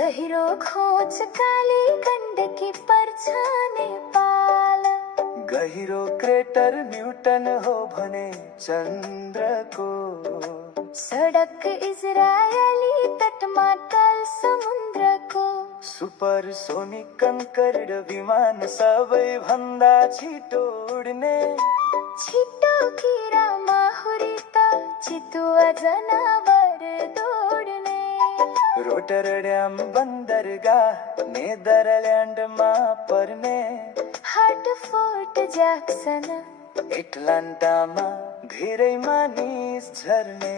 गहिरो खोज काली गण्डकी पर्छ नेपाल। गहिरो क्रेटर न्युटन हो भने चन्द्रको। सडक इजरायली तटमा तल समुद्रको। सुपरसोनिक कङ्कर्ड विमान सबैभन्दा छिटो उड्ने। छिटो किरा माहुरी त चितुवा जनावर दौड्ने। रोटरड्याम बन्दरगाह नेदरल्यान्डमा पर्ने। हार्टफोर्ट ज्याक्सन एटलान्टामा धेरै मानिस झर्ने।